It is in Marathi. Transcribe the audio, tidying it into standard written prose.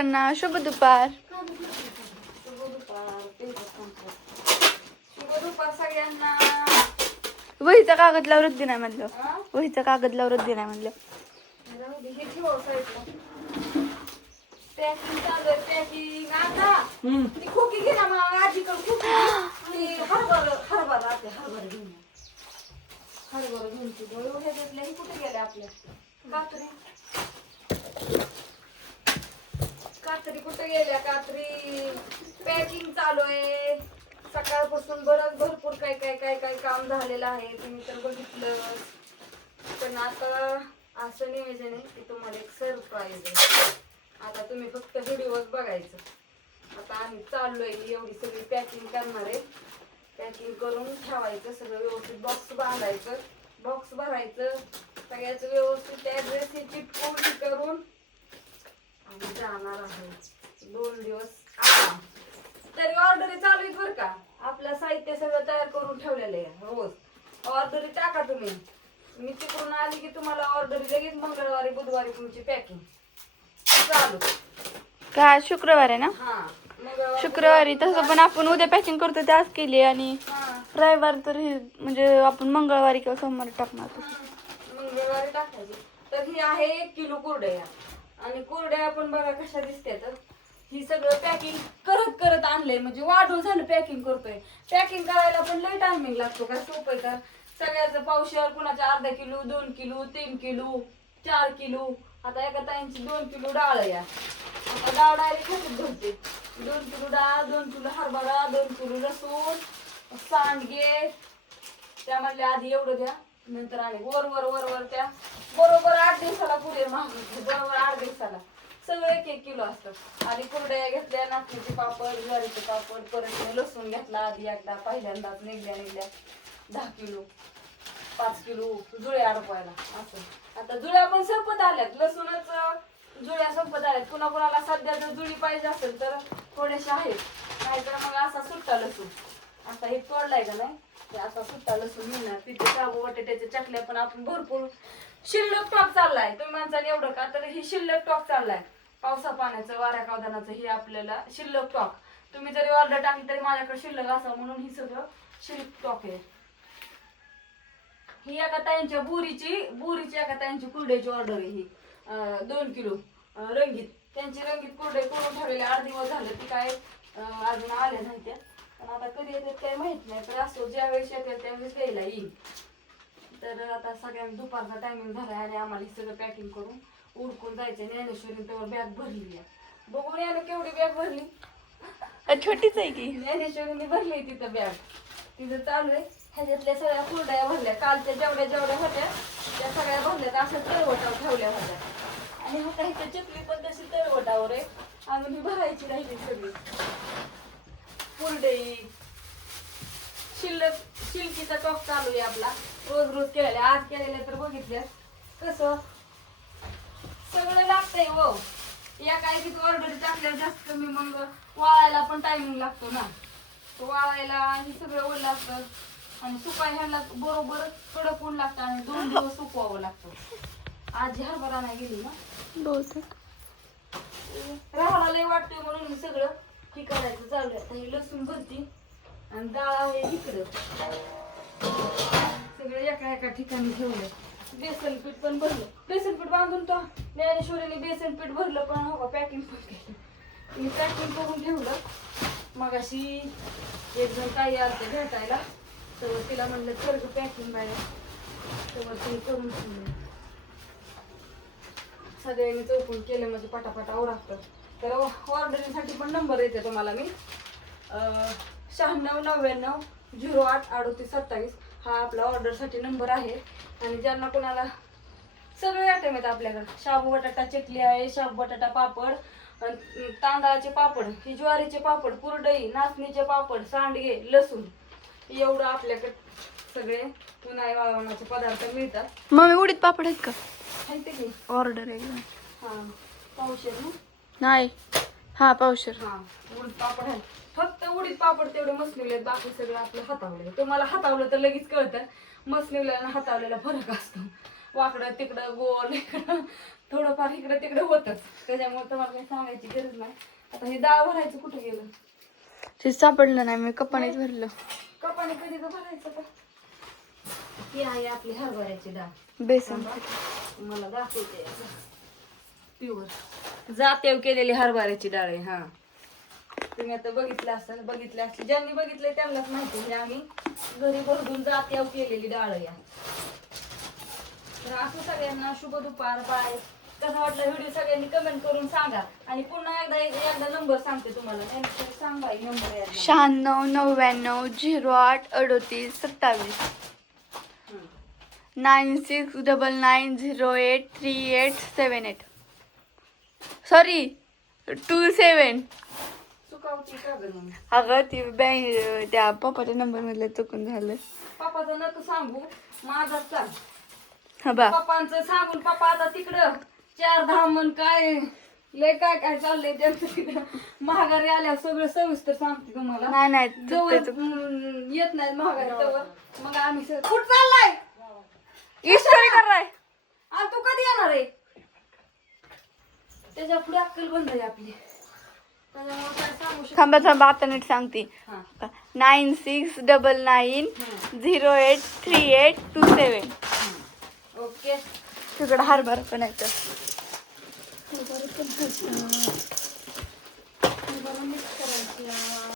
सर्वांना शुभ दुपार. शुभ दुपार सगळ्यांना. वहीचा कागद लावरच दिनाय म्हणलं. वहीचा कागद लावरच दिनाय म्हणलं. पॅकिंग चालू आहे. पॅकिंग आता ती खोकी घे ना मग आजीकडे खोकी. हरभरा आपल्या हरभरा घेऊन ती गोळी उठे घेतल्या ही कुठे गेल्या आपल्या कात्री कुठे गेल्या कात्री. पॅकिंग चालू आहे सकाळपासून. भरपूर काय काम झालेलं आहे तुम्ही तर बघितलं. पण आता असं नियोजन आहे की तुम्हाला एक सरप्राईज आहे. आता तुम्ही फक्त व्हिडिओच बघायचं. आता आम्ही चाललोय एवढी सगळी पॅकिंग करणार आहे. पॅकिंग करून ठेवायचं सगळं व्यवस्थित. बॉक्स बांधायचं, बॉक्स भरायचं, सगळ्याचं व्यवस्थित ऍड्रेस चिटकून करून आम्ही जाणार आहोत 2 दिवस आराम. तरी ऑर्डरी चालू आहेत बरं का. आपलं साहित्य सगळं तयार करून ठेवलेलं आहे. रोज ऑर्डरी टाका तुम्ही. मी तिकडून आली की तुम्हाला ऑर्डरी लगेच मंगळवारी बुधवारी तुमची पॅकिंग चालू. का शुक्रवार आहे ना. हा शुक्रवारी तसं पण आपण उद्या पॅकिंग करतो ते आज केली आणि रविवार तर हे म्हणजे आपण मंगळवारी किंवा सोमवारी टाकणार. मंगळवारी टाकायची. तर ही आहे 1 किलो कुरडया. आणि कुरडया आपण बघा कशा दिसते. तर ही सगळं पॅकिंग करत आणलंय. म्हणजे वाढून झालं पॅकिंग करतोय. पॅकिंग करायला पण लय टायमिंग लागतो. काय सोपं आहे का. सगळ्याचं पावशेर, कुणाच्या अर्धा किलो, 2 किलो, 3 किलो, 4 किलो. आता एका ताईंची 2 किलो डाळ या. आता डाळ डायरेक्ट ह्याच्यात घालते. 2 किलो डाळ, 2 किलो हरभरा, 2 किलो लसूण, सांडगे. त्यामधल्या आधी एवढं द्या. नंतर आणि वर त्या बरोबर 8 दिवसाला कुरिअर मागवते. बरोबर 8 दिवसाला सगळं 1-1 किलो असतं. आधी कुरड्या घेतल्या, नाचणीचे पापड, ज्वारीचे पापड, परत लसूण घेतला आधी एकदा पहिल्यांदाच निघल्या 10 किलो, 5 किलो जुळ्या अडकवायला असं. आता जुळ्या पण संपत आल्यात. लसूणच जुळ्या संपत आल्यात. कुणाला सध्या जर जुळी पाहिजे असेल तर थोड्याशा आहेत. नाहीतर मग असा सुट्टा लसूण आता हे तोडलाय का नाही ते असा सुट्टा लसूण मिळणार. तिथे शाबू बटाट्याच्या चकल्या पण आपण भरपूर शिल्लक स्टॉक चाललाय. तुम्ही म्हणता एवढं का. तर ही शिल्लक स्टॉक चाललाय. पावसा पाण्याचं, वाऱ्या कावदानाचं हे आपल्याला शिल्लक स्टॉक. तुम्ही जरी ऑर्डर टाकली तरी माझ्याकडे शिल्लक असा म्हणून ही सगळं शिल्लक स्टॉक आहे. ही एका ताईंच्या बुरीची एका ताईंची कुरड्याची ऑर्डर आहे. ही 2 किलो रंगीत. त्यांची रंगीत कुरडे करून ठेवलेले 8 दिवस झाले. ती काय अजून आल्या नाही त्या. पण आता कधी येतात काही माहित नाही. पण असो ज्यावेळेस येतात त्यावेळेस द्यायला येईल. तर आता सगळ्यांना दुपारचा टायमिंग झाला आणि आम्हाला सगळं पॅकिंग करून उरकून जायचं. ज्ञानेश्वरी तेव्हा बॅग भरली आहे. बघून या ना केवढी बॅग भरली. छोटीच आहे की. ज्ञानेश्वरीने भरली तिथं बॅग. तिथं चालू आहे. ह्याच्यातल्या सगळ्या कुरड्या भरल्या. कालच्या जेवढ्या होत्या त्या सगळ्या भरल्यात. असं तळवटावर ठेवल्या होत्या. आणि हा काही चकली पण तशी तळवटावर आहे. अजून ही भरायची राहिली सगळी कुरडई. शिल्कीचा टॉक चालू आहे आपला. रोज केलेला. आज केलेलं तर बघितलं कसं सगळं लागतंय. हो या काय तिथं ऑर्डर टाकल्यावर जास्त कमी मग वाळायला पण टायमिंग लागतो ना. तो वाळायला हे सगळं ओलं असतं आणि सुकाय ह्याला बरोबर कडक ऊन लागतं आणि 2 दिवस सुकवावं लागतं. आजी हरभरा नाही गेली ना बहुतेक राहायला लय वाटतंय म्हणून मी सगळं हे करायचं चालू आहे. ही लसूण भरती आणि डाळ आहे इकडं. सगळं एका ठिकाणी ठेवलं. बेसन पीठ पण भरलं. बेसन पीठ बांधून तो ज्ञानेश्वरीने बेसन पीठ भरलं पण हो पॅकिंग पण केलं. मी पॅकिंग करून ठेवलं. मग अशी एक जण काही आलं भेटायला तर तिला म्हणलं चल पॅकिंग बाहेर. तेव्हा ते करून ठेवलं. सगळ्यांनी चौकून केलं म्हणजे पटापटा ओळखतं. तर ऑर्डरीसाठी पण नंबर येते तुम्हाला मी 9699083827 हा आपला ऑर्डरसाठी नंबर आहे. आणि ज्यांना कोणाला सगळे आयटम आहेत आपल्याकडे. शाबू बटाटा चकली आहे, शाबू बटाटा पापड, तांदळाचे पापड, ही ज्वारीचे पापड, कुरडई, नाचणीचे पापड, सांडगे, लसूण एवढं आपल्याकडे सगळे उन्हाळी वाळवणाचे पदार्थ मिळतात. मम्मी उडीद पापड आहेत का. ऑर्डर आहे. हा पावशेर ना. नाही हा पावशेर. हा उडीद पापड आहे. फक्त उडीद पापड तेवढे मसलिवले. बाकी सगळं आपलं हातावलं. तुम्हाला हातावलं तर लगेच कळतं. मसलिवल्यानं हातावलेला फरक असतो. वाकडं तिकडं गोल इकडं थोडंफार इकडे तिकडे होतच, त्याच्यामुळे तुम्हाला काही सांगायची गरज नाही. आता हे डाळ भरायचं कुठे गेलं? ते सापडलं नाही, मी कपानेच भरलं. कपाने कधी तर भरायचं का? ही आहे आपली हरभऱ्याची डाळ. बेसन मला दाखवते प्युअर जातेव केलेली हरभऱ्याची डाळ आहे. हा, तुम्ही आता बघितलं असेल, ज्यांनी बघितलंय त्यांनाच माहिती. म्हणजे आम्ही घरी भरडून जातेव केलेली डाळ या. तर असं सगळ्यांना शुभ दुपार. बाय. कसा वाटला व्हिडिओ सगळ्यांनी कमेंट करून सांगा. आणि पुन्हा एकदा नंबर सांगते तुम्हाला. सांगा नंबर 9699083827 9699083878 सॉरी 27. चुकावती का ग मग? अगं ती बँक त्या पप्पाच्या नंबर मधलं चुकून झालं. पप्पाचं नको सांगू, माझाच सांग. हा बा पप्पांचं सांगून पप्पा आता तिकडं 4 धाम म्हण काय लय काय काय चाललंय त्यांचं तिकडं. महागारी आल्या सगळं सविस्तर सांगते तुम्हाला. नाही जवळ येत नाही महागारी जवळ. मग आम्ही कुठं चाललाय? इस्टोरी कर राय. आणि तू कधी येणार आहे? त्याच्या पुढे अक्कल बंद आहे आपली, त्याच्यामुळे काय सांगू शकत. थांबा आता नीट सांगते. हा. 9699083827. ओके. तिकडं हरभरा पण आहे तर. मिक्स करायची.